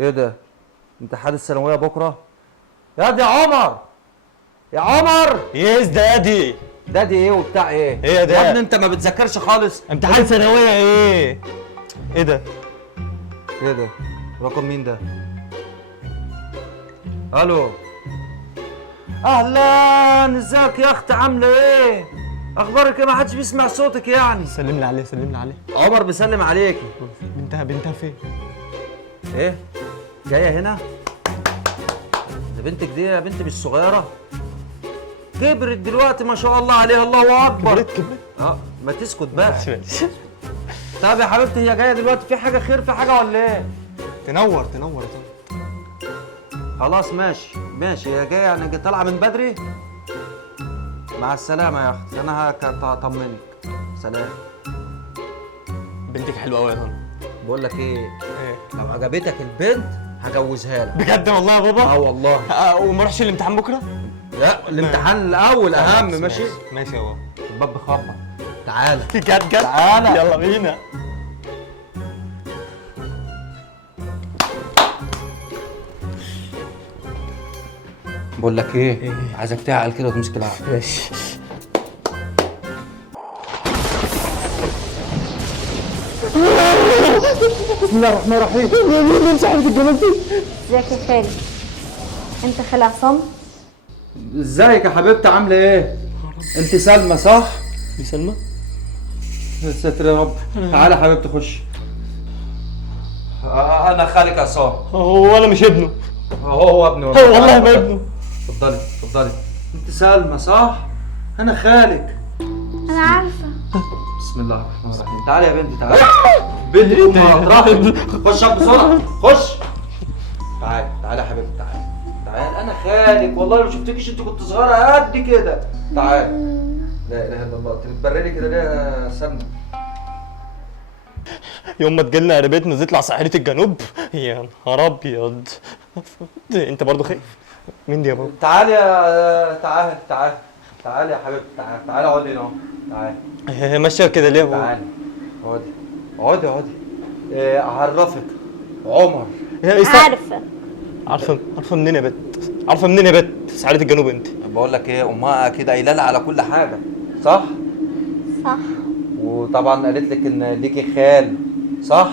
ايه ده؟ امتحان الثانويه بكره؟ يا دي عمر، يا عمر. يس دادي. دادي ايه وبتاع ايه؟ ايه ده؟ يا ابني انت ما بتذاكرش خالص. امتحان ثانويه ايه؟ ايه ده؟ ايه ده؟ رقم مين ده؟ الو. اهلا، ازيك يا اختي، عامله ايه؟ اخبارك ايه؟ ما حدش بيسمع صوتك يعني. سلم لي عليه، سلم لي عليه. عمر بيسلم عليكي. بنتها فين؟ ايه؟ جايه هنا؟ ده بنتك دي يا بنتي مش صغيره؟ كبرت دلوقتي ما شاء الله عليها، الله اكبر. كبرت. ما تسكت بقى. ماشي. طب يا حبيبتي هي جايه دلوقتي، في حاجه خير، في حاجه ولا ايه؟ تنور تنور. خلاص ماشي ماشي، هي جايه يعني طالعه من بدري. مع السلامه يا اختي، انا هطمنك. سلام. بنتك حلوه قوي يا طنط. بقول لك ايه، ايه؟ لو عجبتك البنت هجوزها لك. بجد والله يا بابا؟ والله. وما اروحش الامتحان بكره؟ لا الامتحان الاول اهم. ماشي ماشي يا بابا. الباب بخبط. تعالى بجد؟ تعالى. يلا بينا. بقول لك ايه؟ عايزك تعقل كده وتمسك العقل. ماشي. بسم الله الرحمن الرحيم. مين صاحبة الجمال دي؟ ازيك يا خالد؟ انت خالد عصام؟ ازيك يا حبيبتي، عامله ايه؟ انت سلمى صح؟ دي سلمى؟ يا ساتر يا رب. تعالى يا حبيبتي خش. انا خالك عصام. هو انا مش ابنه. هو ابني والله ما ابنه. اتفضلي اتفضلي. انت سلمى صح؟ انا خالك. انا عارفه. بسم الله الرحمن الرحيم. تعالي يا بنتي تعالي. بنتي امها اطرحي. خش بسرعه خش. تعالي تعالي يا حبيبتي تعالي. تعالي انا خالك، والله ما شفتكيش، انت كنت صغيره قد كده. تعالي. لا اله الا الله. انت بتبرري كده ليه يا سلمى؟ يوم ما تجيلنا قريبتنا تطلع ساحرة الجنوب، يا نهار ابيض. انت برضه خايف؟ مين دي يا بابا؟ تعالي يا تعالي تعالي تعالي يا حبيبتي تعالي تعالي اقعدي هنا اهو. تعالي ماشيه كده ليه يا بابا؟ تعالي اقعدي اقعدي اقعدي. اعرفك عمر. عارفه. عارفه منين يا بت؟ عارفه منين يا بت؟ ساحرة الجنوب انت. بقول لك ايه، امها اكيد قايله لها على كل حاجه صح؟ صح. وطبعا قالت لك ان ليكي خال صح؟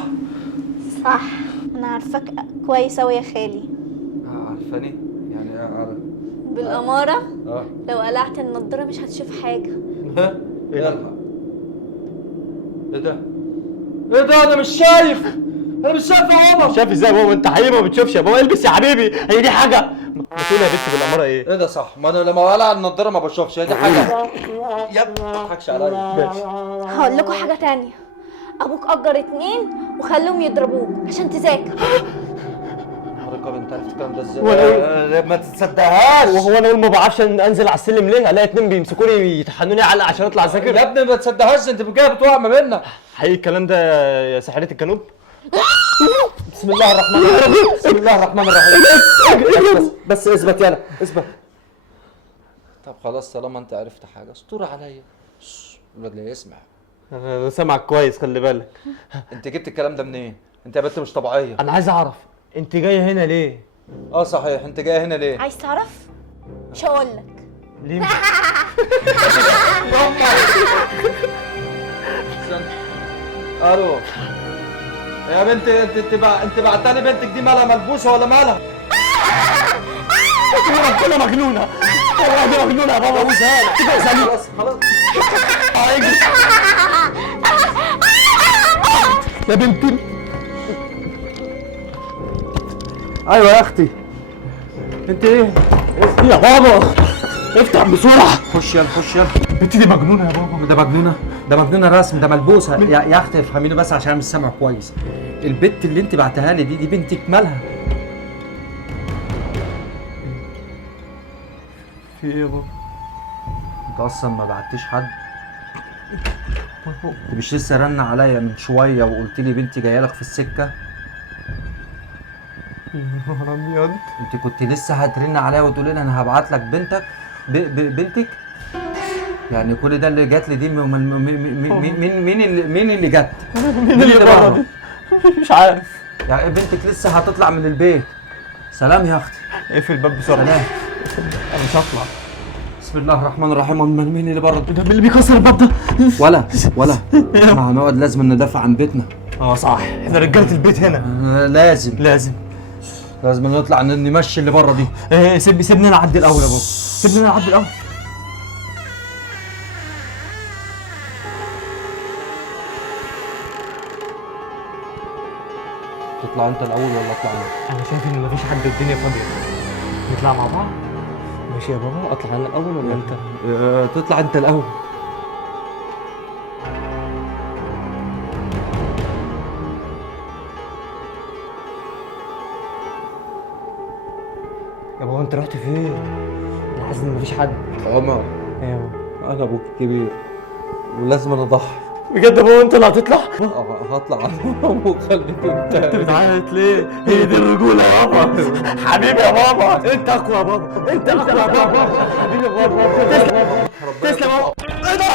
صح. انا عارفاك كويس اوي يا خالي. عارفاني؟ يعني عارف. بالاماره اه لو قلعت النضاره مش هتشوف حاجه. ها؟ ايه ده؟ ايه ده؟ ايه ده؟ انا مش شايف. انا مش شايف يا عمر. شايف ازاي يا بابا؟ انت حقيقي ما بتشوفش يا بابا. البس يا حبيبي، هي دي حاجه. ما تقول يا بنت بالاماره ايه؟ ايه ده صح؟ ما انا لما اقلع النضاره ما بشوفش، هي دي حاجه. يا ابني ما تضحكش عليا. ماشي. هقول لكم حاجه تانية. ابوك اجر 2 وخلوهم يضربوك عشان تذاكر. حضرتك انت عرفت الكلام ده ازاي؟ ولا ما تصدقهاش. وهو انا اقول ما بعرفش انزل على السلم ليه؟ الاقي 2 بيمسكوني يطحنوني علقه عشان اطلع اذاكر. يا ابني ما تصدقهاش، انت كده بتوقع ما بيننا. حقيقي الكلام ده يا ساحرة الجنوب؟ بسم الله الرحمن الرحيم. بسم الله الرحمن الرحيم. بس اثبت يلا اثبت. طب خلاص طالما انت عرفت حاجه استور عليا. الواد لا يسمع. انا سامعك كويس، خلي بالك. انت جبت الكلام ده منين؟ انت يا بنت مش طبيعيه. انا عايز اعرف انت جايه هنا ليه؟ اه صحيح، انت جايه هنا ليه؟ عايز تعرف؟ مش هقول لك. ليه؟ الو يا بنت، انت بعتلي بنتك دي مالها ملبوسه ولا مالها؟ ربنا مجنونه. والله دي مجنونه يا بابا. بوسها لك. خلاص خلاص. يا بنتي. ايوه يا اختي. انت ايه؟ يا بابا افتح بسرعه. خش يلا خش يلا. البنت دي مجنونه يا بابا. ده مجنونه؟ ده مجنونه رسم، ده ملبوسه. يا اختي افهميني بس عشان انا مش سامع كويس. البت اللي انت بعتها لي دي بنتك مالها؟ في ايه يا بابا؟ انت اصلا ما بعتش حد؟ انت مش لسه رن عليا من شويه وقلت لي بنتي جايه لك في السكه؟ يا نهار ابيض. انت كنت لسه هترن عليا وتقولي لي انا هبعت لك بنتك بنتك؟ يعني كل ده اللي جات لي دي مين اللي جت؟ مين اللي بره؟ مش عارف. يا بنتك لسه هتطلع من البيت. سلام يا اختي. اقفل الباب بسرعه. سلام. انا مش هطلع. بسم الله الرحمن الرحيم. مين اللي بره؟ ده اللي بيكسر الباب ده. ولا احنا هنقعد لازم ندافع عن بيتنا. اه صح، احنا رجاله البيت هنا. لازم نطلع نمشي اللي بره دي. سيبني انا اعدي الاول يا بابا، سيبني انا اعدي الاول. تطلع انت الاول ولا اطلع انا؟ انا شايف ان مفيش حد والدنيا فاضيه، نطلع مع بعض. ماشي يا بابا، اطلع انا الاول ولا انت؟ تطلع انت الاول. يا بابا انت رحت فين؟ انا حاسس ان مفيش حد. عمر ايه يا بابا؟ انا ابوك الكبير ولازم انا اضحي. بجد يا بابا انت اللي هتطلع؟ هطلع انا وخليك انت. انت بتعيط ليه؟ هي دي الرجوله يا بابا. حبيبي يا بابا، انت اقوى يا بابا، انت اقوى يا بابا. حبيبي يا بابا، تسلم. تسلم يا بابا. ايه ده؟